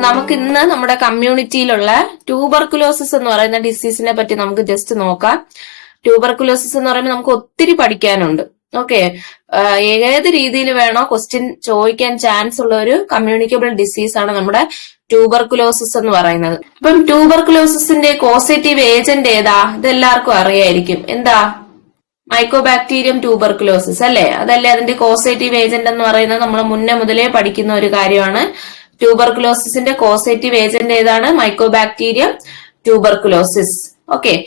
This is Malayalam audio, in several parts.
നമുക്ക് ഇന്ന് നമ്മുടെ കമ്മ്യൂണിറ്റിയിലുള്ള ട്യൂബർക്കുലോസിസ് എന്ന് പറയുന്ന ഡിസീസിനെ പറ്റി നമുക്ക് ജസ്റ്റ് നോക്കാം. ട്യൂബർക്കുലോസിസ് എന്ന് പറയുമ്പോൾ നമുക്ക് ഒത്തിരി പഠിക്കാനുണ്ട്. ഓക്കെ ഏത് രീതിയിൽ വേണോ ക്വസ്റ്റ്യൻ ചോദിക്കാൻ ചാൻസ് ഉള്ള ഒരു കമ്മ്യൂണിക്കബിൾ ഡിസീസ് ആണ് നമ്മുടെ ട്യൂബർക്കുലോസിസ് എന്ന് പറയുന്നത്. അപ്പം ട്യൂബർക്കുലോസിന്റെ കോസേറ്റീവ് ഏജന്റ് ഏതാ? ഇതെല്ലാവർക്കും അറിയായിരിക്കും. എന്താ? മൈക്കോബാക്ടീരിയം ട്യൂബർക്കുലോസിസ് അല്ലെ? അതല്ലേ അതിന്റെ കോസേറ്റീവ് ഏജന്റ് എന്ന് പറയുന്നത്? നമ്മൾ മുന്നേ മുതലേ പഠിക്കുന്ന ഒരു കാര്യമാണ്. ട്യൂബർക്കുലോസിന്റെ കോസേറ്റീവ് ഏജന്റ് ഏതാണ്? Mycobacterium tuberculosis. ഓക്കെ.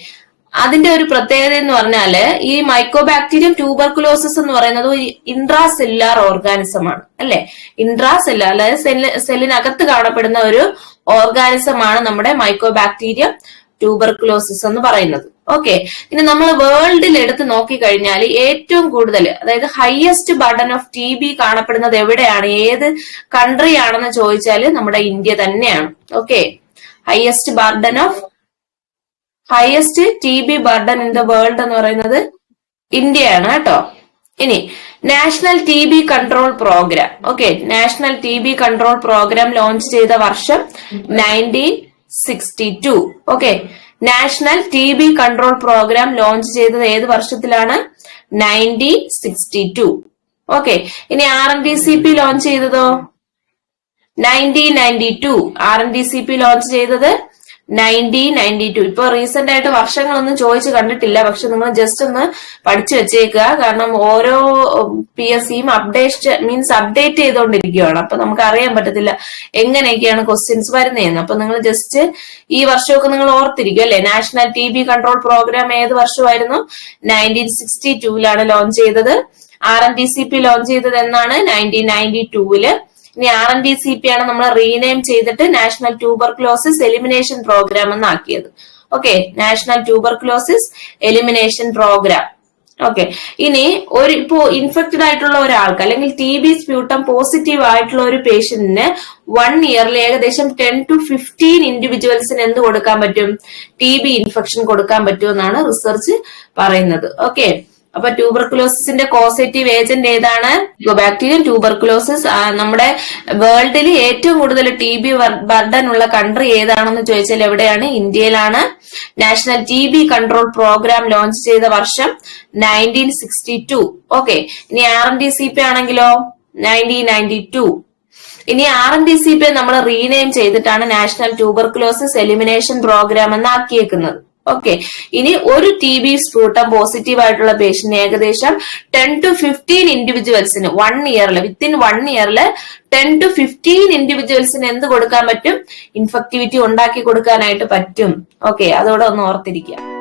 അതിന്റെ ഒരു പ്രത്യേകത എന്ന് പറഞ്ഞാൽ ഈ മൈക്കോബാക്ടീരിയം ട്യൂബർക്കുലോസിസ് എന്ന് പറയുന്നത് ഒരു ഇൻട്രാസെല്ലുലാർ ഓർഗാനിസം ആണ് അല്ലെ? ഇൻട്രാസെല്ലുലാർ അതായത് സെല്ല് സെല്ലിനകത്ത് കാണപ്പെടുന്ന ഒരു ഓർഗാനിസം ആണ് നമ്മുടെ മൈക്കോബാക്ടീരിയം ട്യൂബർക്കുലോസിസ് എന്ന് പറയുന്നത്. ഓക്കെ ഇനി നമ്മൾ വേൾഡിൽ എടുത്ത് നോക്കിക്കഴിഞ്ഞാൽ ഏറ്റവും കൂടുതൽ അതായത് highest burden of T B കാണപ്പെടുന്നത് എവിടെയാണ്? ഏത് കൺട്രി ആണെന്ന് ചോദിച്ചാൽ നമ്മുടെ ഇന്ത്യ തന്നെയാണ്. Okay highest burden of highest T B burden in the world എന്ന് പറയുന്നത് ഇന്ത്യയാണ് കേട്ടോ. ഇനി national T B control program okay national T B control program launch ചെയ്ത വർഷം nineteen sixty two okay national T B control program launch ചെയ്തത് ഏത് വർഷത്തിലാണ്? Nineteen sixty two. ഓക്കെ. ഇനി R N D C P launch ചെയ്തതോ? Nineteen ninety two. R N D C P launch ചെയ്തത് നയന്റീൻ നയന്റി ടു. ഇപ്പൊ റീസെന്റ് ആയിട്ട് വർഷങ്ങളൊന്നും ചോദിച്ചു കണ്ടിട്ടില്ല. പക്ഷെ നിങ്ങൾ ജസ്റ്റ് ഒന്ന് പഠിച്ചു വെച്ചേക്കുക. കാരണം ഓരോ പി എസ് സിയും അപ്ഡേറ്റ് മീൻസ് അപ്ഡേറ്റ് ചെയ്തുകൊണ്ടിരിക്കുകയാണ് അപ്പൊ നമുക്ക് അറിയാൻ പറ്റത്തില്ല എങ്ങനെയൊക്കെയാണ് ക്വസ്റ്റ്യൻസ് വരുന്നതെന്ന്. അപ്പൊ നിങ്ങൾ ജസ്റ്റ് ഈ വർഷമൊക്കെ നിങ്ങൾ ഓർത്തിരിക്കും അല്ലെ? National T B control program ഏത് വർഷമായിരുന്നു? നയന്റീൻ സിക്സ്റ്റി ടൂവിലാണ് ലോഞ്ച് ചെയ്തത്. R N D C P launch ചെയ്തത് എന്നാണ്? നയന്റീൻ നയന്റി ടൂവിൽ ഇനി R N B C P ആണ് നമ്മൾ റീനെയിം ചെയ്തിട്ട് national tuberculosis elimination programme എന്നാക്കിയത്. Okay national tuberculosis elimination program okay ഇനി ഒരു ഇപ്പോ ഇൻഫെക്റ്റഡ് ആയിട്ടുള്ള ഒരാൾക്ക് അല്ലെങ്കിൽ ടി ബി സ്പ്യൂട്ടം പോസിറ്റീവ് ആയിട്ടുള്ള ഒരു പേഷ്യന്റിന് വൺ ഇയറിൽ ഏകദേശം ടെൻ ടു ഫിഫ്റ്റീൻ ഇൻഡിവിജ്വൽസിന് എന്ത് കൊടുക്കാൻ പറ്റും? ടി ബി ഇൻഫെക്ഷൻ കൊടുക്കാൻ പറ്റുമെന്നാണ് റിസർച്ച് പറയുന്നത്. ഓക്കെ അപ്പൊ ട്യൂബർക്കുലോസിന്റെ കോസേറ്റീവ് ഏജന്റ് ഏതാണ്? ബാക്ടീരിയൽ ട്യൂബർക്കുലോസിസ് നമ്മുടെ വേൾഡിൽ ഏറ്റവും കൂടുതൽ ടി ബി ബർഡൻ ഉള്ള കൺട്രി ഏതാണെന്ന് ചോദിച്ചാൽ എവിടെയാണ്? ഇന്ത്യയിലാണ്. National T B control program launch ചെയ്ത വർഷം നയന്റീൻ സിക്സ്റ്റി ടു ഓക്കെ ഇനി R N D C P ആണെങ്കിലോ? നയന്റീൻ നയന്റി ടു ഇനി R N D C P നമ്മൾ റീനെയിം ചെയ്തിട്ടാണ് നാഷണൽ ട്യൂബർക്കുലോസിസ് എലിമിനേഷൻ പ്രോഗ്രാം എന്ന് ആക്കിയേക്കുന്നത് ഓക്കെ ഇനി ഒരു ടി ബി സ്പ്രൂട്ടം പോസിറ്റീവ് ആയിട്ടുള്ള പേഷ്യന്റ് ഏകദേശം ടെൻ ടു ഫിഫ്റ്റീൻ ഇൻഡിവിജ്വൽസിന് വൺ ഇയറിൽ വിത്തിൻ വൺ ഇയറിൽ ടെൻ ടു ഫിഫ്റ്റീൻ ഇൻഡിവിജ്വൽസിന് എന്ത് കൊടുക്കാൻ പറ്റും? ഇൻഫെക്ടിവിറ്റി ഉണ്ടാക്കി കൊടുക്കാനായിട്ട് പറ്റും. ഓക്കെ അതോടെ ഒന്ന് ഓർത്തിരിക്കുക.